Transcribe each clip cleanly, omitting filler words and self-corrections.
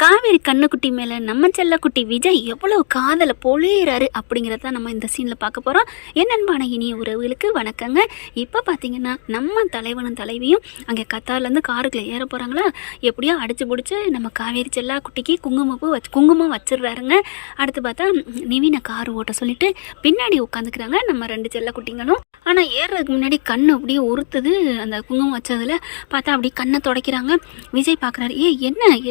காவேரி கண்ணுக்குட்டி மேலே நம்ம செல்லக்குட்டி விஜய் எவ்வளோ காதலை பொழியிறாரு அப்படிங்கிறத நம்ம இந்த சீனில் பார்க்க போகிறோம். என் அன்பான இனிய உறவுகளுக்கு வணக்கங்க. இப்போ பார்த்தீங்கன்னா நம்ம தலைவனும் தலைவியும் அங்கே கத்தார்லேருந்து காருக்குள்ளே ஏற போகிறாங்களா, எப்படியோ அடிச்சு பிடிச்சி நம்ம காவேரி செல்லாக்குட்டிக்கு குங்குமம் வச்சிடுறாருங்க. அடுத்து பார்த்தா நிவினை கார் ஓட்ட சொல்லிட்டு பின்னாடி உட்காந்துக்கிறாங்க நம்ம ரெண்டு செல்லக்குட்டிங்களும். ஆனால் ஏறுறதுக்கு முன்னாடி கண்ணு அப்படியே உறுத்துது. அந்த குங்குமம் வச்சதில் பார்த்தா அப்படியே கண்ணை துடைக்கிறாங்க. விஜய் பார்க்குறாரு,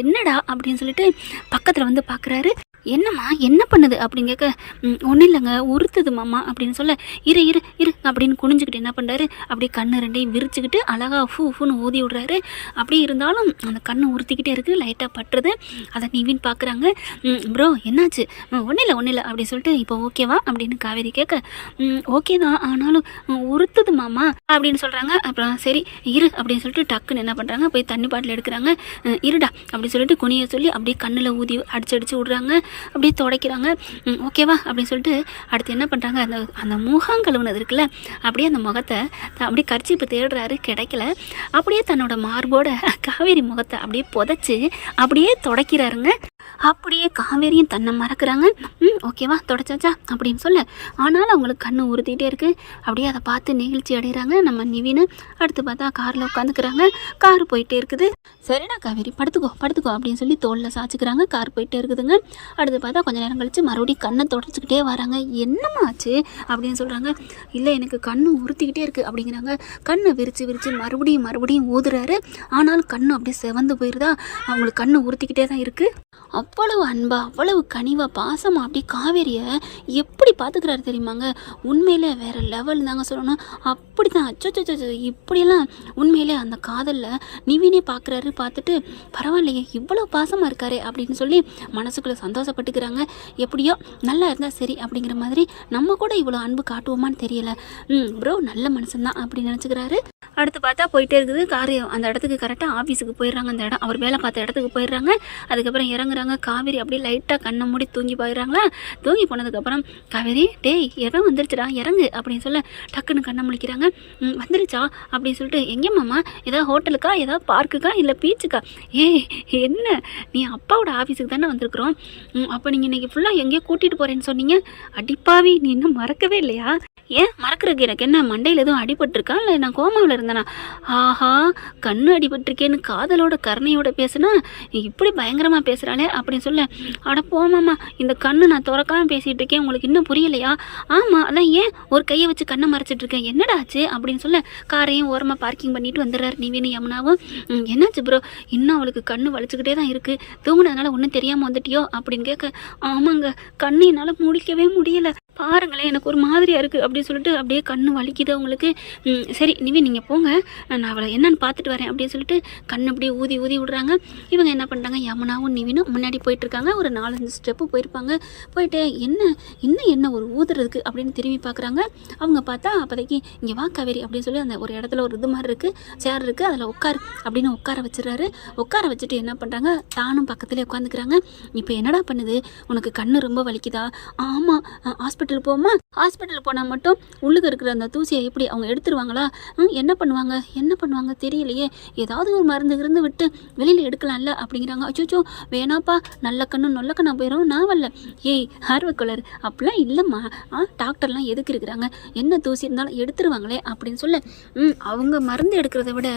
என்னடா அப்படின்னு சொல்லிட்டு பக்கத்தில் வந்து பார்க்குறாரு. என்னம்மா என்ன பண்ணுது அப்படின்னு கேட்க, ஒன்றும் இல்லைங்க உறுத்துது மாமா அப்படின்னு சொல்ல, இரு இரு இரு அப்படின்னு குனிஞ்சுக்கிட்டு என்ன பண்ணுறாரு, அப்படியே கண்ணு ரெண்டையும் விரிச்சுக்கிட்டு அழகாக ஃபூன்னு ஊதி விடுறாரு. அப்படியே இருந்தாலும் அந்த கண்ணு உறுத்திக்கிட்டே இருக்குது, லைட்டாக பட்டுறது. அதை நிவின் பார்க்குறாங்க. ப்ரோ என்னாச்சு? ஒன்றும் இல்லை அப்படின்னு சொல்லிட்டு, இப்போ ஓகேவா அப்படின்னு காவேரி கேட்க, ஓகே தான் ஆனாலும் உறுத்துது மாமா அப்படின்னு சொல்கிறாங்க. அப்புறம் சரி இரு அப்படின்னு சொல்லிட்டு டக்குன்னு என்ன பண்ணுறாங்க, போய் தண்ணி பாட்டில் எடுக்கிறாங்க. இருடா அப்படின்னு சொல்லிட்டு குனிய சொல்லி அப்படியே கண்ணில் ஊதி அடிச்சு விட்றாங்க. அப்படியே துடைக்கிறாங்க. ஓகேவா அப்படின்னு சொல்லிட்டு அடுத்து என்ன பண்ணுறாங்க, அந்த முகம் கழுவுனது இருக்குல்ல, அப்படியே அந்த முகத்தை அப்படியே கர்ச்சீப்பு தேடுறாரு, கிடைக்கல. அப்படியே தன்னோட மார்போட காவேரி முகத்தை அப்படியே புதைச்சி அப்படியே துடைக்கிறாருங்க. அப்படியே காவேரியும் தன்னை மறக்கிறாங்க. ஓகேவா தொடச்சாச்சா அப்படின்னு சொல்ல, ஆனாலும் அவங்களுக்கு கண்ணு உறுத்திட்டே இருக்குது. அப்படியே அதை பார்த்து நெகிழ்ச்சி அடைகிறாங்க நம்ம நிவின்னு. அடுத்து பார்த்தா காரில் உட்காந்துக்கிறாங்க. கார் போயிட்டே இருக்குது. சரிடா காவேரி படுத்துக்கோ அப்படின்னு சொல்லி தோளில் சாய்ச்சிக்கிறாங்க. கார் போயிட்டே இருக்குதுங்க. அடுத்து பார்த்தா கொஞ்சம் நேரம் கழித்து மறுபடியும் கண்ணை தொடச்சிக்கிட்டே வராங்க. என்னம்மா ஆச்சு அப்படின்னு சொல்கிறாங்க. இல்லை எனக்கு கண்ணு உறுத்திக்கிட்டே இருக்குது அப்படிங்கிறாங்க. கண்ணை விரித்து மறுபடியும் ஊதுறாரு. ஆனாலும் கண்ணு அப்படியே செவந்து போயிடுதா. அவங்களுக்கு கண்ணு உறுத்திக்கிட்டே தான் இருக்குது. அவ்வளவு அன்பா அவ்வளவு கனிவா பாசமா அப்படி காவேரியை எப்படி பார்த்துக்கிறாரு தெரியுமாங்க. உண்மையிலே வேற லெவல் தாங்க சொல்லணும். அப்படி தான் அச்சோ இப்படியெல்லாம் உண்மையிலே அந்த காதலில் நிவினே பார்க்குறாரு. பார்த்துட்டு பரவாயில்லையே இவ்வளோ பாசமாக இருக்காரே அப்படின்னு சொல்லி மனசுக்குள்ளே சந்தோஷப்பட்டுக்கிறாங்க. எப்படியோ நல்லா இருந்தால் சரி அப்படிங்கிற மாதிரி. நம்ம கூட இவ்வளோ அன்பு காட்டுவோமான்னு தெரியல. ப்ரோ நல்ல மனுஷன்தான் அப்படின்னு நினச்சிக்கிறாரு. அடுத்து பார்த்தா போயிட்டே இருக்குது. காரு அந்த இடத்துக்கு கரெக்டாக ஆஃபீஸுக்கு போயிடுறாங்க. அந்த இடம் அவர் வேலை பார்த்த இடத்துக்கு போயிடுறாங்க. அதுக்கப்புறம் இறங்குறாங்க. காவேரி அப்படியே லைட்டாக கண்ணை மூடி தூங்கி போயிடுறாங்களா. தூங்கி போனதுக்கப்புறம் காவேரி டேய் எவன் வந்துருச்சுடா இறங்கு அப்படின்னு சொல்ல, டக்குன்னு கண்ணை முழிக்கிறாங்க. வந்துருச்சா அப்படின்னு சொல்லிட்டு, எங்கே மாமா ஏதாவது ஹோட்டலுக்கா ஏதாவது பார்க்குக்கா இல்லை பீச்சுக்கா? என்ன நீ அப்பாவோட ஆஃபீஸுக்கு தானே வந்திருக்கிறோம். அப்போ நீங்கள் இன்றைக்கி ஃபுல்லாக எங்கேயோ கூட்டிகிட்டு போகிறேன்னு சொன்னீங்க. அடிப்பாவி நீ இன்னும் மறக்கவே இல்லையா? ஏன் மறக்கிறதுக்கு எனக்கு என்ன மண்டையில் எதுவும் அடிபட்டிருக்கா இல்லை நான் கோமாவில் இருந்தேனா? ஆஹா கண்ணு அடிபட்டிருக்கேன்னு காதலோட கருணையோட பேசுனா இப்படி பயங்கரமாக பேசுகிறாளே அப்படின்னு சொல்ல, அட போமாம்மா இந்த கண்ணு நான் திறக்காமல் பேசிகிட்டு இருக்கேன், உங்களுக்கு இன்னும் புரியலையா? ஆமாம் அதான் ஏன் ஒரு கையை வச்சு கண்ணை மறைச்சிட்டு இருக்கேன், என்னடா ஆச்சு அப்படின்னு சொல்ல, காரையும் ஓரமாக பார்க்கிங் பண்ணிட்டு வந்துடுறாரு நிவின் யமுனாவும். என்னாச்சு ப்ரோ இன்னும் அவளுக்கு கண்ணு வலிச்சுக்கிட்டே தான் இருக்குது, தூங்குனதுனால ஒன்றும் தெரியாமல் வந்துட்டியோ அப்படின்னு கேட்க, ஆமாங்க கண்ணு என்னால் முடிக்கவே முடியலை, பாருங்களேன் எனக்கு ஒரு மாதிரியாக இருக்குது அப்படின்னு சொல்லிட்டு அப்படியே கண்ணு வலிக்குது அவங்களுக்கு. சரி நிவின் நீங்கள் போங்க, நான் அவளை என்னன்னு பார்த்துட்டு வரேன் அப்படின்னு சொல்லிட்டு கண்ணு அப்படியே ஊதி விடுறாங்க. இவங்க என்ன பண்ணுறாங்க, யமுனாவும் நிவினும் முன்னாடி போயிட்டுருக்காங்க. ஒரு 4-5 ஸ்டெப்பு போயிருப்பாங்க. போயிட்டு என்ன ஒரு ஊதுறதுக்கு அப்படின்னு திரும்பி பார்க்குறாங்க. அவங்க பார்த்தா அப்போதைக்கு இங்கே வா காவேரி அப்படின்னு சொல்லி அந்த ஒரு இடத்துல ஒரு இது மாதிரி இருக்குது, சேர் இருக்குது, அதில் உட்காரு அப்படின்னு உட்கார வச்சிடறாரு. உட்கார வச்சுட்டு என்ன பண்ணுறாங்க, தானும் பக்கத்துலேயே உட்காந்துக்கிறாங்க. இப்போ என்னடா பண்ணுது, உனக்கு கண்ணு ரொம்ப வலிக்குதா? ஆமாம் ஹாஸ்பிட்டல் போமா, ஹாஸ்பிட்டல் போனால் மட்டும் உள்ளுக்கு இருக்கிற அந்த தூசியை எப்படி அவங்க எடுத்துருவாங்களா? என்ன பண்ணுவாங்க தெரியலையே, ஏதாவது ஒரு மருந்து விட்டு வெளியில் எடுக்கலாம்ல அப்படிங்கிறாங்க. அச்சோச்சோ வேணாப்பா நல்ல கண்ணா போயிடும், நான் வரல. ஆர்வக்கொலர் அப்படிலாம் இல்லைம்மா, டாக்டர்லாம் எதுக்கு இருக்கிறாங்க, என்ன தூசி இருந்தாலும் எடுத்துருவாங்களே அப்படின்னு சொல்ல, அவங்க மருந்து எடுக்கிறத விட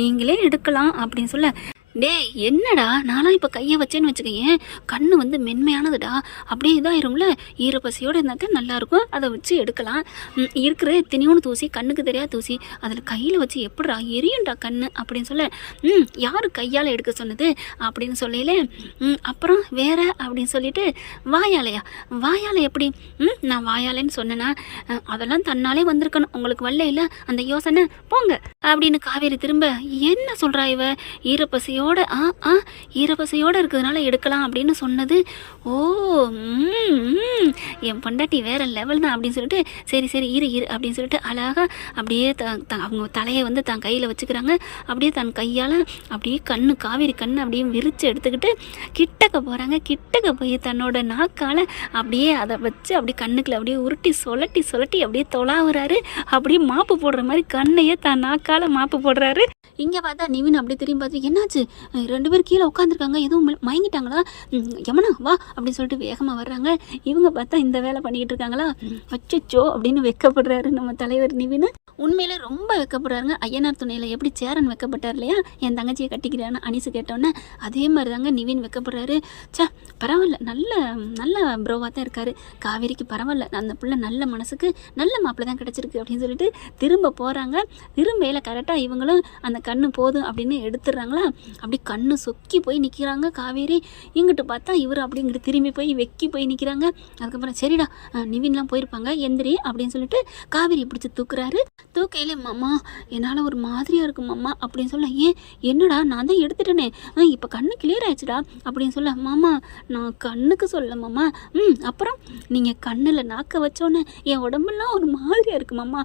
நீங்களே எடுக்கலாம் அப்படின்னு சொல்ல, டே என்னடா நானும் இப்போ கையை வச்சேன்னு வச்சுக்கேன், கண்ணு வந்து மென்மையானதுடா, அப்படியே இதாயிரும்ல, ஈரப்பசியோடு இருந்தால் தான் நல்லாயிருக்கும், அதை வச்சு எடுக்கலாம். இருக்கிற எத்தனையோன்னு தூசி கண்ணுக்கு தெரியாத தூசி அதில் கையில் வச்சு எப்படிடா எரியும்டா கண்ணு அப்படின்னு சொல்ல, யார் கையால் எடுக்க சொன்னது அப்படின்னு சொல்லல, அப்புறம் வேற அப்படின்னு சொல்லிட்டு வாயால் எப்படி, நான் வாயாலேன்னு சொன்னேன்னா அதெல்லாம் தன்னாலே வந்திருக்கணும், உங்களுக்கு வரல இல்லை அந்த யோசனை, போங்க அப்படின்னு காவேரி திரும்ப, என்ன சொல்கிறா இவ, ஈரப்பசியோட ஈரப்பசையோடு இருக்கிறதுனால எடுக்கலாம் அப்படின்னு சொன்னது. ஓ என் பொண்டாட்டி வேற லெவல் தான் அப்படின்னு சொல்லிட்டு, சரி இரு அப்படின்னு சொல்லிட்டு அழகாக அப்படியே அவங்க தலையை வந்து தான் கையில் வச்சுக்கிறாங்க. அப்படியே தன் கையால் அப்படியே காவேரி கண்ணு அப்படியே விரித்து எடுத்துக்கிட்டு கிட்டக்க போகிறாங்க. கிட்டக்க போய் தன்னோட நாக்கால் அப்படியே அதை வச்சு அப்படியே கண்ணுக்குள்ள அப்படியே உருட்டி சொலட்டி அப்படியே தொலாவுறாரு. அப்படியே மாப்பு போடுற மாதிரி கண்ணையே தான் நாக்கால் மாப்பு போடுறாரு. இங்கே பார்த்தா நிவின் அப்படி திரும்பி பார்த்து என்னாச்சு 2 பேர் கீழே உட்காந்துருக்காங்க எதுவும் மயங்கிட்டாங்களா யமுனா வா அப்படின்னு சொல்லிட்டு வேகமாக வர்றாங்க. இவங்க பார்த்தா இந்த வேலை பண்ணிக்கிட்டு இருக்காங்களா அச்சோ அப்படின்னு வெக்கப்படுறாரு நம்ம தலைவர் நிவின். உண்மையிலே ரொம்ப வெக்கப்படுறாருங்க. ஐயனார் துணையில் எப்படி சேரன் வெக்கப்பட்டார் இல்லையா என் தங்கச்சியை கட்டிக்கிறான்னு அனிசு கேட்டோன்னே அதே மாதிரி தாங்க நிவின் வெக்கப்படுறாரு. பரவாயில்ல நல்ல நல்ல ப்ரோவாக தான் இருக்காரு காவேரிக்கு பரவாயில்ல அந்த பிள்ளை நல்ல மனசுக்கு நல்ல மாப்பிள்ளை தான் கிடச்சிருக்கு அப்படின்னு சொல்லிட்டு திரும்ப போகிறாங்க. திரும்பையில் கரெக்டாக இவங்களும் அந்த கண்ணு போதும் அப்படின்னு எடுத்துடுறாங்களா அப்படி கண்ணு சொக்கி போய் நிற்கிறாங்க காவேரி. இங்கிட்டு பார்த்தா இவர் அப்படி இங்கிட்டு திரும்பி போய் வெக்கி போய் நிற்கிறாங்க. அதுக்கப்புறம் சரிடா நிவின்லாம் போயிருப்பாங்க எந்திரி அப்படின்னு சொல்லிட்டு காவேரி பிடிச்சி தூக்குறாரு. தூக்கையிலே மாமா என்னால் ஒரு மாதிரியாக இருக்கும் மாமா அப்படின்னு சொல்ல ஏன் என்னடா நான் தான் எடுத்துட்டேனே இப்போ கண்ணு கிளியர் ஆயிடுச்சுடா அப்படின்னு சொல்ல மாமா நான் கண்ணுக்கு சொல்ல மாமா அப்புறம் நீங்கள் கண்ணில் நாக்க வச்சோன்னே என் உடம்பெல்லாம் ஒரு மாதிரியாக இருக்கு மாமா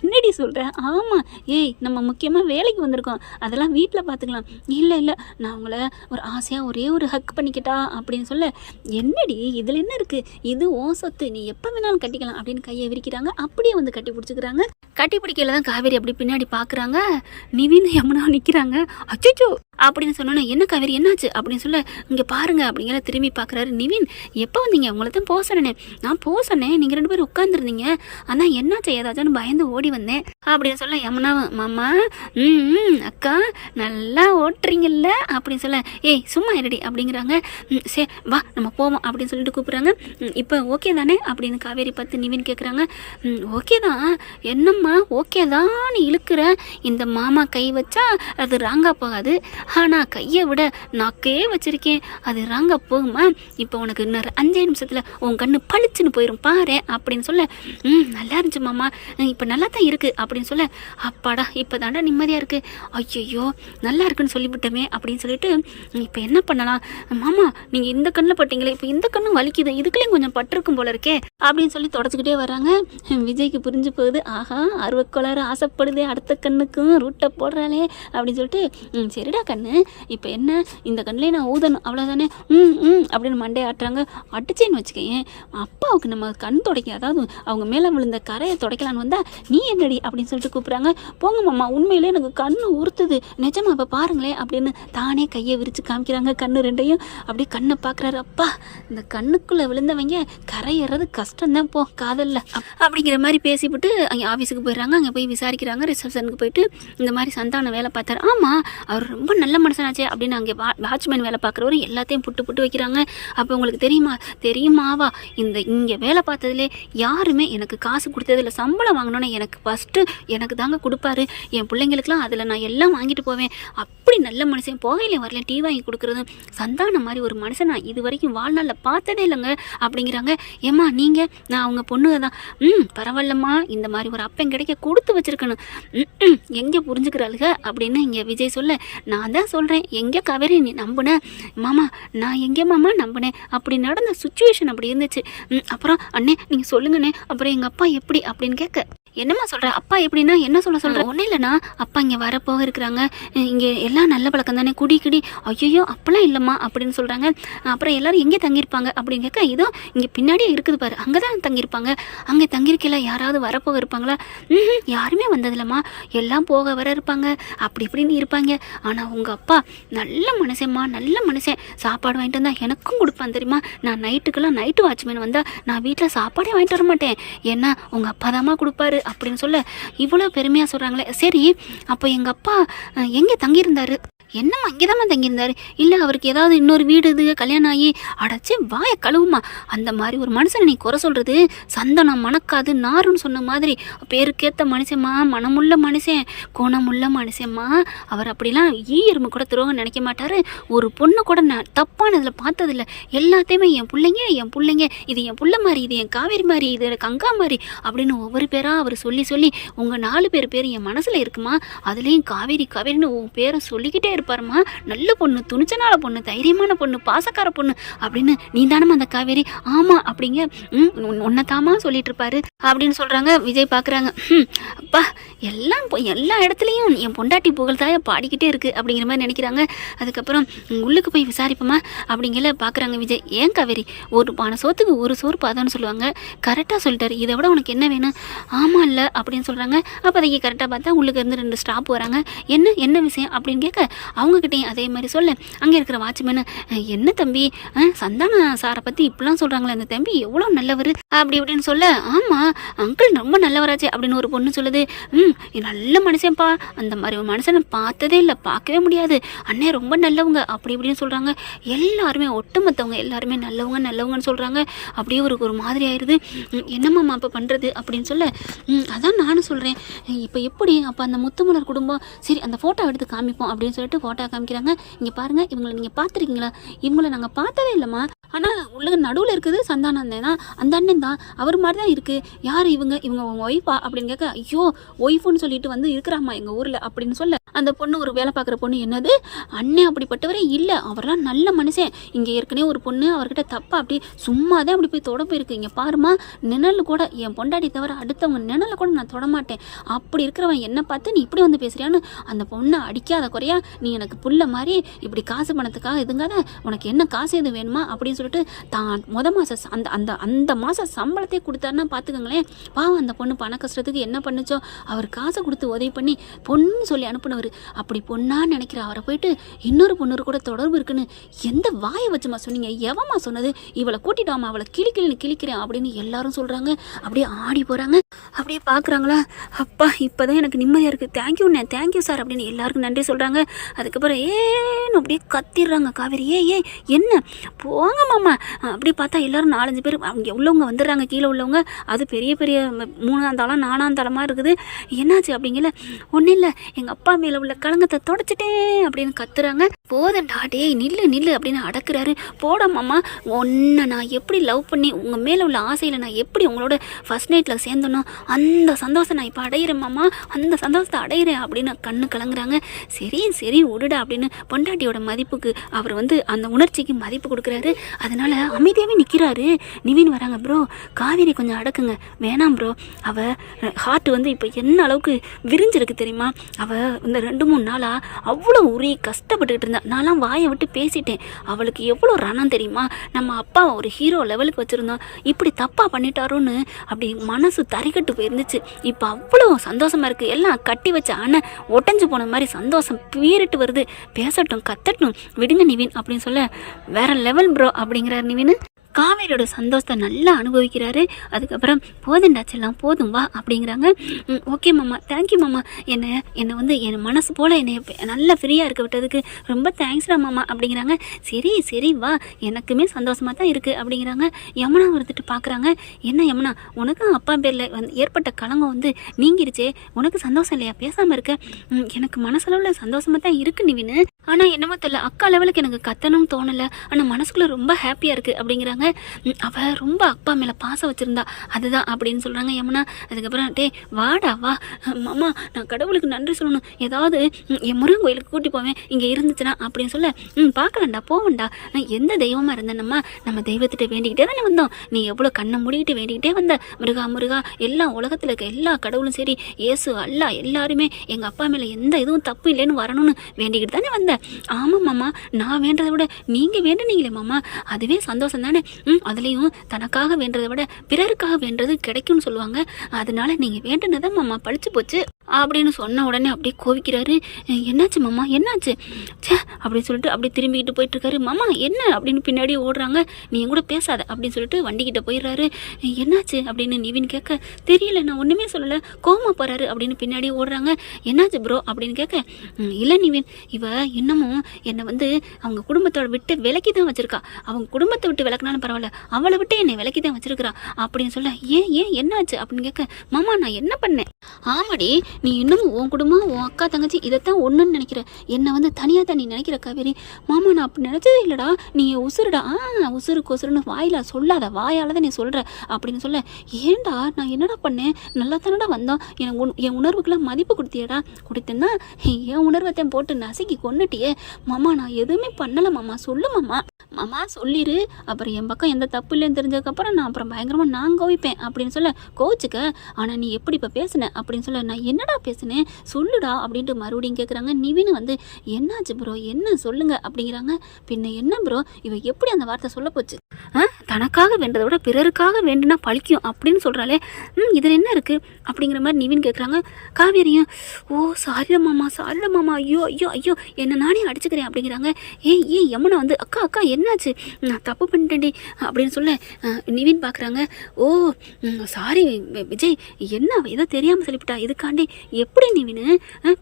என்னடி சொல்கிறேன் ஆமாம் ஏய் நம்ம முக்கியமாக வேலைக்கு வந்திருக்கோம் அதெல்லாம் வீட்டில் பார்த்துக்கலாம் இல்லை நான் உங்களை ஒரு ஆசையாக ஒரே ஒரு ஹக் பண்ணிக்கிட்டா அப்படின்னு சொல்ல என்னடி இதில் என்ன இருக்குது இது ஓ சொத்து நீ எப்போ வேணாலும் கட்டிக்கலாம் அப்படின்னு கையை விரிக்கிறாங்க. அப்படியே வந்து கட்டி பிடிச்சிக்கிறாங்க. கட்டி பிடிக்கல தான் காவேரி அப்படி பின்னாடி பார்க்குறாங்க. நிவின் யமுனா நிற்கிறாங்க. அச்சோ அப்படின்னு சொன்னோன்னே என்ன காவேரி என்னாச்சு அப்படின்னு சொல்ல இங்கே பாருங்க அப்படிங்கிற திரும்பி பார்க்குறாரு நிவின். எப்போ வந்தீங்க உங்களை தான் போக சொன்னேன் நான் போக சொன்னேன் நீங்கள் 2 பேரும் உட்காந்துருந்தீங்க ஆனால் என்னாச்சு ஏதாச்சும் பயந்து ஓடி வந்தேன் அப்படின்னு சொல்ல யமுனாவும் மாமா அக்கா நல்லா ஓட்டுறீங்கல்ல அப்படின்னு சொல்ல ஏய் சும்மா இருடி அப்படிங்கிறாங்க. சரி வா நம்ம போவோம் அப்படின்னு சொல்லிட்டு கூப்பிட்றாங்க. இப்போ ஓகே தானே அப்படின்னு காவேரி பார்த்து நிவின் கேட்குறாங்க. ஓகே தான் என்னம்மா ஓகே தான் இழுக்கிற இந்த மாமா கை வச்சா அது ராங்கா போகாது ஆனால் கையை விட நாக்கே வச்சிருக்கேன் அது ராங்கா போகுமா இப்போ உனக்கு இன்னொரு 5 நிமிஷத்தில் உன் கண்ணு பளிச்சுன்னு போயிடும் பாரு அப்படின்னு சொல்ல நல்லா இருந்துச்சு மாமா இப்போ நல்லா தான் இருக்குது அப்படின்னு சொல்ல அப்பாடா இப்போ தாண்டா நிம்மதியாக இருக்குது ஐயோ நல்லா இருக்குன்னு சொல்லிவிட்டோமே அப்படின்னு சொல்லிட்டு இப்போ என்ன பண்ணலாம் மாமா நீங்கள் இந்த கண்ணில் பட்டீங்களே இப்போ இந்த கண்ணும் வலிக்குது இதுக்குள்ளேயும் கொஞ்சம் பட்டிருக்கும் போல இருக்கே அப்படின்னு சொல்லி தொடச்சிக்கிட்டே வராங்க. விஜய்க்கு புரிஞ்சு போகுது ஆஹா ஆர்வக்கோளாறு ஆசைப்படுதே அடுத்த கண்ணுக்கும் ரூட்டை போடுறாளே அப்படின்னு சொல்லிட்டு சரிடா கண்ணு இப்போ என்ன இந்த கண்ணிலே நான் ஊதணும் அவ்வளோதானே அப்படின்னு மண்டையை ஆட்டுறாங்க. அடிச்சேன்னு வச்சுக்கேன் அப்பாவுக்கு நம்ம கண் துடைக்க அதாவது அவங்க மேலே விழுந்த கரையை துடைக்கலான்னு வந்தால் நீ என்னடி அப்படின்னு சொல்லிட்டு கூப்பிட்றாங்க. போங்க மாமா உண்மையிலே எனக்கு கண்ணு உறுத்துது நிஜமா அப்போ பாருங்களேன் அப்படின்னு தானே கையை விரித்து காமிக்கிறாங்க. கண்ணு ரெண்டையும் அப்படியே கண்ணை பார்க்குறாரு. அப்பா இந்த கண்ணுக்குள்ளே விழுந்தவங்க கரையிறது கஷ்டம்தான் போ காதலில் அப்படிங்கிற மாதிரி பேசிவிட்டு அங்கே ஆஃபீஸுக்கு போயிடுறாங்க. அங்கே போய் விசாரிக்கிறாங்க. ரிசப்ஷனுக்கு போயிட்டு இந்த மாதிரி சந்தானம் வேலை பார்த்தாரு. ஆமாம் அவர் ரொம்ப நல்ல மனுஷனாச்சே அப்படின்னு அங்கே வாட்ச்மேன் வேலை பார்க்குறவரு எல்லாத்தையும் புட்டு வைக்கிறாங்க. அப்போ உங்களுக்கு தெரியுமாவா இங்கே வேலை பார்த்ததுலே யாருமே எனக்கு காசு கொடுத்ததில்ல சம்பளம் வாங்கினோன்னே எனக்கு ஃபஸ்ட்டு எனக்கு தாங்க கொடுப்பாரு என் பிள்ளைங்களுக்குலாம் அதில் நான் எல்லாம் வாங்கிட்டு போவேன் அப்படி நல்ல மனுஷன் போகையிலே வரல டீ வாங்கி கொடுக்குறதும் சந்தானம் மாதிரி ஒரு மனுஷன் நான் இது வரைக்கும் வாழ்நாளில் பார்த்ததே இல்லைங்க அப்படிங்கிறாங்க. ஏம்மா நீங்கள் நான் அவங்க பொண்ணுங்க தான் பரவாயில்லம்மா இந்த மாதிரி ஒரு அப்பன் கிடைக்க கொடுத்து வச்சுருக்கணும் எங்கே புரிஞ்சுக்கிறாளுங்க அப்படின்னு இங்கே விஜய் சொல்ல நான் தான் சொல்கிறேன் எங்கே காவேரி நீ நம்பினேன் மாமா நான் எங்கே மாமா நம்பினேன் அப்படி நடந்த சுச்சுவேஷன் அப்படி இருந்துச்சு. அப்புறம் அண்ணே நீங்கள் சொல்லுங்கண்ணே அப்புறம் எங்கள் அப்பா எப்படி அப்படின்னு கேட்க என்னம்மா சொல்கிற அப்பா எப்படின்னா என்ன சொல்கிறேன் ஒன்றும் இல்லைண்ணா அப்பா இங்கே வரப்போக இருக்கிறாங்க இங்கே எல்லாம் நல்ல பழக்கம் தானே குடி ஐயோ அப்பெல்லாம் இல்லைம்மா அப்படின்னு சொல்கிறாங்க. அப்புறம் எல்லோரும் எங்கே தங்கியிருப்பாங்க அப்படின்னு கேட்க இதோ இங்கே பின்னாடியே இருக்குது பாரு அங்கே தான் தங்கியிருப்பாங்க அங்கே தங்கியிருக்கல யாராவது வரப்போக இருப்பாங்களா யாருமே வந்ததில்லம்மா எல்லாம் போக வர இருப்பாங்க அப்படி இப்படின்னு இருப்பாங்க ஆனால் உங்கள் அப்பா நல்ல மனுஷன்மா நல்ல மனுஷன் சாப்பாடு வாங்கிட்டு வந்தால் எனக்கும் கொடுப்பான் தெரியுமா நான் நைட்டுக்கெல்லாம் நைட்டு வாட்ச்மேன் வந்தால் நான் வீட்டில் சாப்பாடே வாங்கிட்டு வர மாட்டேன் ஏன்னா உங்கள் அப்பா தாம்மா கொடுப்பாரு அப்படின்னு சொல்ல இவ்வளோ பெருமையாக சொல்கிறாங்களே. சரி அப்போ எங்கள் அப்பா எங்கே தங்கியிருந்தாரு என்னம்மா இங்கே தான் தங்கியிருந்தாரு இல்லை அவருக்கு ஏதாவது இன்னொரு வீடு இது கல்யாணம் ஆகி அடைச்சி வாயை கழுவுமா அந்த மாதிரி ஒரு மனுஷனை நீ குறை சொல்கிறது சந்தனம் மணக்காது நாருன்னு சொன்ன மாதிரி பேருக்கேற்ற மனுஷம்மா மனமுள்ள மனுஷன் குணமுள்ள மனுஷம்மா அவர் அப்படிலாம் எறும்பு கூட துரோகம் நினைக்க மாட்டார் ஒரு பொண்ணை கூட நான் தப்பானதில் பார்த்ததில்ல எல்லாத்தையுமே என் பிள்ளைங்க இது என் புள்ள மாதிரி இது என் காவேரி மாதிரி இது கங்கா மாதிரி அப்படின்னு ஒவ்வொரு பேராக அவர் சொல்லி உங்கள் 4 பேர் என் மனசில் இருக்குமா அதுலேயும் காவேரின்னு உன் பேரை சொல்லிக்கிட்டே இருப்பாருமா நல்ல பொண்ணு துணிச்சனால பொண்ணு தைரியமான பொண்ணு பாசக்கார பொண்ணு அப்படின்னு நீ தானம்மா அந்த காவேரி ஆமா அப்படிங்க உன்னை தாமா சொல்லிட்டு இருப்பாரு அப்படின்னு சொல்கிறாங்க. விஜய் பார்க்குறாங்க. அப்பா எல்லாம் எல்லா இடத்துலையும் என் பொண்டாட்டி புகழ்தாய பாடிக்கிட்டே இருக்குது அப்படிங்கிற மாதிரி நினைக்கிறாங்க. அதுக்கப்புறம் உள்ளுக்கு போய் விசாரிப்போமா அப்படிங்கிற பார்க்குறாங்க விஜய். ஏன் காவேரி, ஒரு பானை சோத்துக்கு ஒரு சோறு பாதம்னு சொல்லுவாங்க, கரெக்டாக சொல்லிட்டாரு, இதை விட உனக்கு என்ன வேணும்? ஆமாம் இல்லை அப்படின்னு சொல்கிறாங்க. அப்போதைக்கு கரெக்டாக பார்த்தா உள்ளுக்கு இருந்து 2 ஸ்டாப் வராங்க. என்ன விஷயம் அப்படின்னு கேட்க அவங்கக்கிட்டையும் அதே மாதிரி சொல்ல அங்கே இருக்கிற வாட்ச்மேனு, என்ன தம்பி சந்தான சாரை பற்றி இப்படிலாம் சொல்கிறாங்களே, அந்த தம்பி எவ்வளோ நல்லவர் அப்படி இப்படின்னு சொல்ல, ஆமாம் அங்கிள் ரொம்ப நல்லவராச்சு அப்படின்னு ஒரு பொண்ணு சொல்லுது. நல்ல மனுஷன்ப்பா, அந்த மாதிரி ஒரு மனுஷனை பார்த்ததே இல்லை, பார்க்கவே முடியாது, அண்ணே ரொம்ப நல்லவங்க அப்படி இப்படின்னு சொல்கிறாங்க. எல்லாருமே ஒட்டுமொத்தவங்க எல்லாருமே நல்லவங்கன்னு சொல்கிறாங்க. அப்படியே ஒரு மாதிரி ஆயிடுது. என்னம்மா அப்போ பண்ணுறது அப்படின்னு சொல்ல, அதான் நானும் சொல்கிறேன், இப்போ எப்படி அப்போ அந்த முத்துமலர் குடும்பம், சரி அந்த ஃபோட்டோ எடுத்து காமிப்போம் அப்படின்னு சொல்லிட்டு ஃபோட்டோ காமிக்கிறாங்க. இங்கே பாருங்கள், இவங்களை நீங்கள் பார்த்துருக்கீங்களா? இவங்களை நாங்கள் பார்த்ததே இல்லைம்மா, ஆனால் உள்ள நடுவில் இருக்குது சந்தானந்தேன் தான், அந்த அண்ணன் தான், அவர் மாதிரி தான் இருக்குது. யார் இவங்க உங்கள் ஒய்ஃபா அப்படின்னு கேட்க, ஐயோ ஒய்ஃபுன்னு சொல்லிட்டு வந்து இருக்கிறாம்மா எங்கள் ஊரில் அப்படின்னு சொல்ல, அந்த பொண்ணு ஒரு வேலை பார்க்குற பொண்ணு, என்னது அண்ணன் அப்படிப்பட்டவரே இல்லை, அவரெல்லாம் நல்ல மனுஷன், இங்கே ஏற்கனவே ஒரு பொண்ணு அவர்கிட்ட தப்பா அப்படி சும்மா தான் அப்படி போய் தொட போயிருக்கு, இங்கே பாருமா நிழல் கூட என் பொண்டாடி தவிர அடுத்தவங்க நிழலை கூட நான் தொடமாட்டேன், அப்படி இருக்கிறவன் என்ன பார்த்து நீ இப்படி வந்து பேசுறியான்னு அந்த பொண்ணை அடிக்காத குறையா, நீ எனக்கு புள்ள மாதிரி இப்படி காசு பணத்துக்காக இதுங்காத, உனக்கு என்ன காசு எது வேணுமா அப்படின்னு சொல்லிட்டு தான் மாதம் அந்த அந்த அந்த மாதம் சம்பளத்தை கொடுத்தாருன்னா பார்த்துக்கோங்களேன். பாவம் அந்த பொண்ணு பண கஷ்டத்துக்கு என்ன பண்ணுச்சோ, அவர் காசை கொடுத்து உதவி பண்ணி பொண்ணு சொல்லி அனுப்புனவர், அப்படி பொண்ணான்னு நினைக்கிற அவரை போயிட்டு இன்னொரு பொண்ணு கூட தொடர்பு இருக்குன்னு எந்த வாயை வச்சுமா சொன்னீங்க? எவமா சொன்னது? இவளை கூட்டிட்டாமா, அவளை கிழிக்கிறேன் அப்படின்னு எல்லாரும் சொல்கிறாங்க. அப்படியே ஆடி போகிறாங்க. அப்படியே பார்க்குறாங்களா, அப்பா இப்போதான் எனக்கு நிம்மதியாக இருக்குது, தேங்க்யூ சார் அப்படின்னு எல்லாருக்கும் நன்றி சொல்கிறாங்க. அதுக்கப்புறம் ஏன்னு அப்படியே கத்திடுறாங்க காவேரி. ஏ என்ன போங்க மாமா. அப்படி பார்த்தா எல்லாரும் 4-5 பேர் அங்கே உள்ளவங்க வந்துடுறாங்க, கீழே உள்ளவங்க, அது பெரிய 3ஆம் தளம் 4ஆம் தளமாக இருக்குது. என்னாச்சு அப்படிங்கல, ஒன்றும் இல்லை, எங்கள் அப்பா மேலே உள்ள கலங்கத்தை தொடச்சிட்டேன் அப்படின்னு கத்துறாங்க. போதண்டா டேய் நில்லு அப்படின்னு அடக்குறாரு. போட மாமா, ஒன்றை நான் எப்படி லவ் பண்ணி உங்கள் மேலே உள்ள ஆசையில் நான் எப்படி உங்களோட ஃபர்ஸ்ட் நைட்டில் சேர்ந்தனோ அந்த சந்தோஷம் நான் இப்போ அடையிறேன் மாமா, அந்த சந்தோஷத்தை அடையிறேன் அப்படின்னு கண்ணு கலங்குறாங்க. சரி விடுடா அப்படின்னு பொண்டாட்டியோட மதிப்புக்கு அவர் வந்து அந்த உணர்ச்சிக்கு மதிப்பு கொடுக்குறாரு. அதனால அமைதியாகவே நிற்கிறாரு. நிவின் வராங்க. ப்ரோ காவேரி கொஞ்சம் அடக்குங்க, வேணாம் ப்ரோ, அவள் ஹார்ட் வந்து இப்போ என்ன அளவுக்கு விரிஞ்சிருக்கு தெரியுமா? அவள் இந்த 2-3 நாளாக அவ்வளோ உரி கஷ்டப்பட்டுக்கிட்டு இருந்தா, நான்லாம் வாயை விட்டு பேசிட்டேன், அவளுக்கு எவ்வளோ ரணம் தெரியுமா? நம்ம அப்பா ஒரு ஹீரோ லெவலுக்கு வச்சுருந்தோம், இப்படி தப்பாக பண்ணிட்டாரோன்னு அப்படி மனசு தறிக்கட்டு போயிருந்துச்சு. இப்போ அவ்வளோ சந்தோஷமாக இருக்குது, எல்லாம் கட்டி வச்ச ஆனால் ஒட்டஞ்சு போன மாதிரி சந்தோஷம் பீரிட்டு வருது. பேசட்டும் கத்தட்டும் விடுங்க நிவின் அப்படின்னு சொல்ல, வேற லெவல் ப்ரோ அப்படிங்கிறார் நிவின். காவேரியோட சந்தோஷத்தை நல்லா அனுபவிக்கிறாரு. அதுக்கப்புறம் போதுண்டாச்செல்லாம் போதும் வா அப்படிங்கிறாங்க. ஓகே மாமா, தேங்க்யூ மாமா, என்னை வந்து என் மனசு போல் என்னை நல்லா ஃப்ரீயாக இருக்க விட்டதுக்கு ரொம்ப தேங்க்ஸ்டா மாமா அப்படிங்கிறாங்க. சரி வா, எனக்குமே சந்தோஷமாக தான் இருக்குது அப்படிங்கிறாங்க. யமுனா வந்துட்டு பார்க்குறாங்க. என்ன யமுனா, உனக்கும் அப்பா பேரில் ஏற்பட்ட களங்கம் வந்து நீங்கிருச்சே, உனக்கு சந்தோஷம் இல்லையா? பேசாமல் இருக்க. எனக்கு மனசளவில் சந்தோஷமாக தான் இருக்குது நிவின்னு, ஆனால் என்னமோ தெரியல, அக்கா லெவலுக்கு எனக்கு கத்தணும்னு தோணலை, ஆனால் மனசுக்குள்ளே ரொம்ப ஹாப்பியாக இருக்குது அப்படிங்கிறாங்க. அவள் ரொம்ப அப்பா மேலே பாசம் வச்சுருந்தா அதுதான் அப்படின்னு சொல்கிறாங்க யமுனா. அதுக்கப்புறம் டே வாடா வா மாமா, நான் கடவுளுக்கு நன்றி சொல்லணும், ஏதாவது என் முருகன் கோயிலுக்கு கூட்டி போவேன் இங்கே இருந்துச்சுன்னா அப்படின்னு சொல்ல, பார்க்கலாம்டா போவேன்டா, நான் எந்த தெய்வமாக இருந்தேன்னம்மா நம்ம தெய்வத்திட்ட வேண்டிக்கிட்டே தானே வந்தோம், நீ எவ்வளோ கண்ணை மூடிக்கிட்டு வேண்டிக்கிட்டே வந்த, முருகா எல்லா உலகத்தில் இருக்க எல்லா கடவுளும் சரி, இயேசு அல்லா எல்லாருமே எங்கள் அப்பா மேலே எந்த இதுவும் தப்பு இல்லைன்னு வரணும்னு வேண்டிக்கிட்டு தானே வந்த. ஆமாம் மாமா, நான் வேண்டதை விட நீங்கள் வேண்டுனீங்களே மாமா, அதுவே சந்தோஷம் தானே. அதுலேயும் தனக்காக வேண்டதை விட பிறருக்காக வேண்டது கிடைக்கும்னு சொல்லுவாங்க, அதனால நீங்கள் வேண்டுனதான் மாமா பழிச்சு போச்சு அப்படின்னு சொன்ன உடனே அப்படியே கோவிக்கிறாரு. என்னாச்சு மாமா என்னாச்சு சே அப்படின்னு சொல்லிட்டு அப்படியே திரும்பிக்கிட்டு போயிட்டுருக்காரு. மாமா என்ன அப்படின்னு பின்னாடி ஓடுறாங்க. நீ கூட பேசாத அப்படின்னு சொல்லிட்டு வண்டிக்கிட்ட போயிடுறாரு. என்னாச்சு அப்படின்னு நிவின் கேட்க, தெரியல நான் ஒன்றுமே சொல்லலை, கோமா போகிறாரு அப்படின்னு பின்னாடி ஓடுறாங்க. என்னாச்சு ப்ரோ அப்படின்னு கேட்க, இல்லை நிவின், இவ இன்னமும் என்னை வந்து அவங்க குடும்பத்தோட விட்டு விலக்கி தான் வச்சுருக்கா, அவங்க குடும்பத்தை விட்டு விளக்குனாலும் பரவாயில்ல, அவளை விட்டு என்னை விலக்கி தான் வச்சிருக்கிறா அப்படின்னு சொல்ல, ஏன் என்னாச்சு அப்படின்னு கேட்க, மாமா நான் என்ன பண்ணேன்? ஆமாடி, நீ இன்னும் உன் குடும்பம் உன் அக்கா தங்கச்சி இதைத்தான் ஒன்றுன்னு நினைக்கிற, என்னை வந்து தனியாக தான் நீ நினைக்கிற காவேரி. மாமா நான் அப்படி நினச்சதே இல்லைடா, நீ உசுருடா, உசுருன்னு வாயில சொல்லாத, வாயால் தான் நீ சொல்கிற அப்படின்னு சொல்ல, ஏண்டா நான் என்னடா பண்ணேன், நல்லா தானடா வந்தோம், என் உணர்வுக்கெல்லாம் மதிப்பு கொடுத்தியடா, கொடுத்தேன்னா என் உணர்வத்தை போட்டு நசுக்கி கொண்டுட்டியே. மாமா நான் எதுவுமே பண்ணலை மாமா, சொல்லு மாமா. மாமா சொல்லிடு, அப்புறம் என் பக்கம் எந்த தப்பு இல்லைன்னு தெரிஞ்சதுக்கப்புறம் நான் அப்புறம் பயங்கரமாக நான் கோவிப்பேன் அப்படின்னு சொல்ல, கோச்சுக்க ஆனால் நீ எப்படி இப்போ பேசுன அப்படின்னு சொல்ல, நான் என்னடா பேசுனேன் சொல்லுடா அப்படின்ட்டு மறுபடியும் கேட்குறாங்க. நிவின் வந்து என்னாச்சு ப்ரோ என்ன சொல்லுங்க அப்படிங்கிறாங்க. பின்ன என்ன ப்ரோ இவ எப்படி அந்த வார்த்தை சொல்ல போச்சு, தனக்காக வேண்டதை விட பிறருக்காக வேண்டுனா பழிக்கும் அப்படின்னு சொல்கிறாளே, இதில் என்ன இருக்குது அப்படிங்கிற மாதிரி நிவின் கேட்குறாங்க. காவேரியும் சாரிடா மாமா ஐயோ ஐயோ ஐயோ என்ன நானே அடிச்சுக்கிறேன் அப்படிங்கிறாங்க. ஏன் யமுனா வந்து அக்கா என்னாச்சு நான் தப்பு பண்ணிட்டேன்டி அப்படின்னு சொல்ல, நிவின் பார்க்குறாங்க. சாரி விஜய் என்ன ஏதோ தெரியாமல் சொல்லிவிட்டா, இதுக்காண்டி எப்படி நிவின்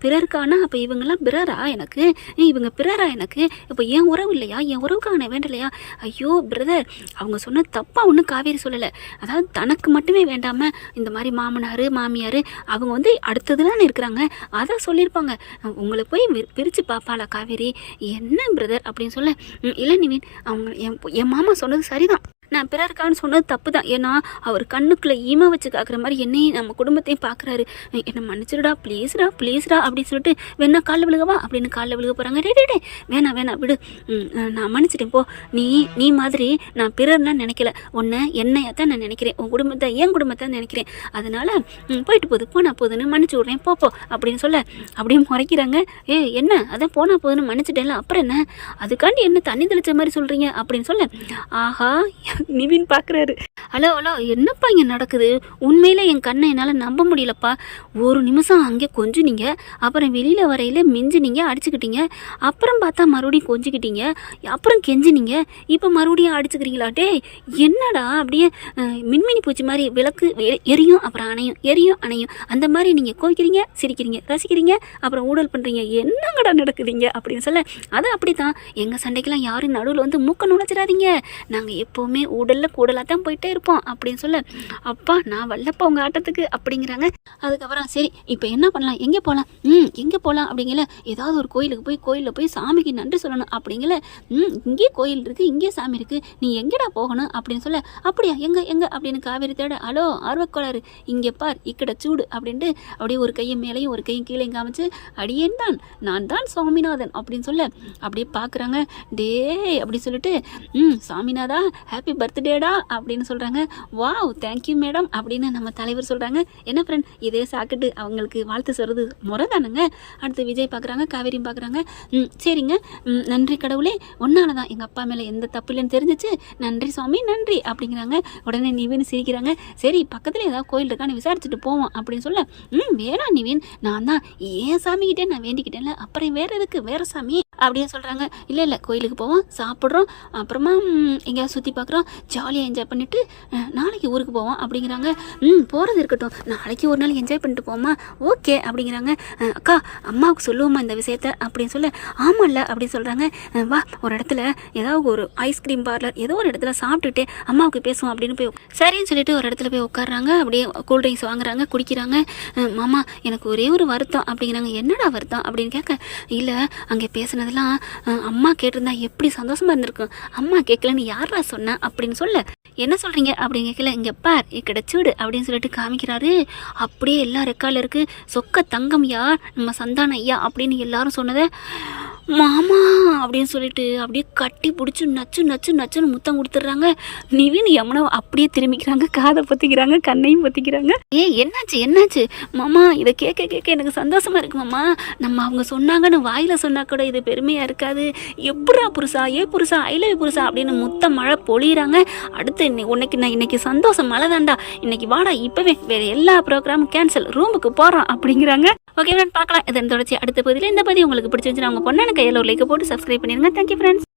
பிறருக்கானா அப்போ இவங்கெல்லாம் பிறரா எனக்கு, இவங்க பிறரா எனக்கு, இப்போ என் உறவு இல்லையா, என் உறவுக்கான வேண்டலையா, ஐயோ பிரதர் அவங்க சொன்ன தப்பாக ஒன்றும் காவேரி சொல்லலை, அதாவது தனக்கு மட்டுமே வேண்டாமல் இந்த மாதிரி மாமனார் மாமியார் அவங்க வந்து அடுத்தது தானே இருக்கிறாங்க அதை சொல்லியிருப்பாங்க, உங்களை போய் பிரித்து பார்ப்பாளா காவேரி என்ன பிரதர் அப்படின்னு சொல்ல, இல்லை நிவின் அவங்க என் மாமா சொன்னது சரிதான், நான் பிறருக்கான்னு சொன்னது தப்பு தான், ஏன்னா அவர் கண்ணுக்குள்ளே ஈமை வச்சு காக்குற மாதிரி என்னையும் நம்ம குடும்பத்தையும் பார்க்குறாரு, என்னை மன்னிச்சிடுடா ப்ளீஸ்டா அப்படின்னு சொல்லிட்டு வேணா காலில் விழுகவா அப்படின்னு காலில் விழுக போகிறாங்க. டே வேணாம் விடு, நான் மன்னிச்சிட்டேன் போ, நீ மாதிரி நான் பிறர்னா நினைக்கல, உன்னை என்னையா தான் நான் நினைக்கிறேன், உன் குடும்பத்தை என் குடும்பத்தை நினைக்கிறேன், அதனால் போயிட்டு போதுன்னு மன்னிச்சு விட்றேன் போ அப்படின்னு சொல்ல, அப்படியே முறைக்கிறாங்க. என்ன அதான் போனால் போதுன்னு மன்னிச்சிட்டேன்ல அப்புறம் என்ன, அதுக்காண்டி என்ன தண்ணி தெளிச்ச மாதிரி சொல்கிறீங்க அப்படின்னு சொல்ல, ஆஹா நிவின் பார்க்குறாரு. ஹலோ என்னப்பா இங்கே நடக்குது, உண்மையில என் கண்ணை என்னால் நம்ப முடியலப்பா, ஒரு நிமிஷம் அங்கே கொஞ்சினீங்க, அப்புறம் வெளியில் வரையில் மிஞ்சினீங்க அடிச்சுக்கிட்டீங்க, அப்புறம் பார்த்தா மறுபடியும் கொஞ்சிக்கிட்டீங்க, அப்புறம் கெஞ்சினீங்க, இப்போ மறுபடியும் அடிச்சுக்கிறீங்களா, டே என்னடா அப்படியே மின்மினி பூச்சி மாதிரி விளக்கு எரியும் அப்புறம் அணையும் எரியும் அணையும் அந்த மாதிரி நீங்கள் கோவிக்கிறீங்க சிரிக்கிறீங்க ரசிக்கிறீங்க அப்புறம் ஊழல் பண்ணுறீங்க, என்னங்கடா நடக்குதுங்க அப்படின்னு சொல்ல, அது அப்படி தான் எங்கள் சண்டைக்கெல்லாம் யாரும் நடுவில் வந்து மூக்க நுழைச்சிடாதீங்க, நாங்கள் எப்போவுமே ஊடலில் கூடலாக தான் போயிட்டே இருப்போம் அப்படின்னு சொல்ல, அப்பா நான் வரலப்பா உங்கள் ஆட்டத்துக்கு அப்படிங்கிறாங்க. அதுக்கப்புறம் சரி இப்போ என்ன பண்ணலாம், எங்கே போகலாம் அப்படிங்கல, ஏதாவது ஒரு கோயிலில் போய் சாமிக்கு நன்றி சொல்லணும் அப்படிங்கல, இங்கே கோயில் இருக்குது இங்கே சாமி இருக்குது நீ எங்கேடா போகணும் அப்படின்னு சொல்ல, அப்படியா எங்கே அப்படின்னு காவேரி தேட, ஹலோ ஆர்வக்கோளாறு இங்கே பார் இக்கட சூடு அப்படின்ட்டு அப்படியே ஒரு கையை மேலேயும் ஒரு கையும் கீழே காமிச்சு, அடியேன் தான் நான் தான் சுவாமிநாதன் அப்படின்னு சொல்ல, அப்படியே பார்க்குறாங்க. டே அப்படி சொல்லிட்டு சாமிநாதா ஹாப்பி பர்த்டேடா அப்படின்னு சொல்கிறாங்க. வாவ் தேங்க்யூ மேடம் அப்படின்னு நம்ம தலைவர் சொல்கிறாங்க. என்ன ஃப்ரெண்ட் இதே சாக்கிட்டு அவங்களுக்கு வாழ்த்து சொல்கிறது முறை தானுங்க. அடுத்து விஜய் பார்க்குறாங்க, காவேரியும் பார்க்குறாங்க. சரிங்க நன்றி கடவுளே, ஒன்னால தான் எங்கள் அப்பா மேலே எந்த தப்பு இல்லைன்னு தெரிஞ்சிச்சு, நன்றி சுவாமி நன்றி அப்படிங்கிறாங்க. உடனே நிவின் சிரிக்கிறாங்க. சரி பக்கத்தில் ஏதாவது கோயில் இருக்கான்னு விசாரிச்சுட்டு போவோம் அப்படின்னு சொல்ல, வேணாம் நிவின் நான் தான் ஏன் சாமிக்கிட்டே நான் வேண்டிக்கிட்டேன்ல, அப்புறம் வேறு எதுக்கு வேறு சாமி அப்படின்னு சொல்கிறாங்க. இல்லை கோயிலுக்கு போவோம் சாப்பிட்றோம் அப்புறமா எங்கேயாவது சுற்றி பார்க்குறோம் ஜாலியாக என்ஜாய் பண்ணிவிட்டு நாளைக்கு ஊருக்கு போவோம் அப்படிங்கிறாங்க. போகிறது இருக்கட்டும் நாளைக்கு ஒரு நாள் என்ஜாய் பண்ணிட்டு போமா ஓகே அப்படிங்கிறாங்க. அக்கா அம்மாவுக்கு சொல்லுவோம்மா இந்த விஷயத்த அப்படின்னு சொல்ல, ஆமாம்ல அப்படின்னு சொல்கிறாங்க. வா ஒரு இடத்துல ஏதாவது ஒரு ஐஸ்கிரீம் பார்லர் ஏதோ ஒரு இடத்துல சாப்பிட்டுட்டு அம்மாவுக்கு பேசுவோம் அப்படின்னு போய் சரின்னு சொல்லிட்டு ஒரு இடத்துல போய் உட்காடுறாங்க. அப்படியே கூல்ட்ரிங்க்ஸ் வாங்குறாங்க குடிக்கிறாங்க. மாமா எனக்கு ஒரே ஒரு வருத்தம் அப்படிங்கிறாங்க. என்னடா வருத்தம் அப்படின்னு கேட்க, இல்லை அங்கே பேசுனதெல்லாம் அம்மா கேட்டிருந்தா எப்படி சந்தோஷமாக இருந்திருக்கும், அம்மா கேட்கலன்னு யாரா சொன்னா அப்படின்னு சொல்ல, என்ன சொல்கிறீங்க அப்படின்னு கேட்கல, இங்கே பார் கிடைச்சூடு அப்படின்னு சொல்லிட்டு காமிக்கிறாரு. அப்படியே எல்லா ரெக்கார்டில் இருக்குது, சொக்க தங்கம் யார் நம்ம சந்தான ஐயா அப்படின்னு எல்லாரும் சொன்னதை மாமா அப்படின்னு சொல்லிட்டு அப்படியே கட்டி பிடிச்சி நச்சுன்னு முத்தம் கொடுத்துட்றாங்க. நிவின் யமுனா அப்படியே திரும்பிக்கிறாங்க, காதை பொத்திக்கிறாங்க கண்ணையும் பொத்திக்கிறாங்க. என்னாச்சு மாமா இதை கேட்க எனக்கு சந்தோஷமா இருக்கு மாமா, நம்ம அவங்க சொன்னாங்கன்னு வாயில் சொன்னா கூட இது பெருமையாக இருக்காது, எப்படா புருஷா புருஷா ஐ லவ் புருஷா அப்படின்னு முத்த மழை பொழியிறாங்க. அடுத்து இன்னைக்கு சந்தோஷம் மழை தாண்டா, இன்னைக்கு வாடா இப்போவே வேறு எல்லா ப்ரோக்ராமும் கேன்சல் ரூமுக்கு போகிறோம் அப்படிங்கிறாங்க. ஓகே ஃப்ரெண்ட் பார்க்கலாம் இதன் தொடர்ச்சி அடுத்த பகுதியில். இந்த பகுதி உங்களுக்கு பிடிச்சிருந்துச்சுன்னா அவங்க பொண்ணான கையில் ஒரு லைக் போட்டு சப்ஸ்கிரைப் பண்ணிடுங்க. Thank you friends.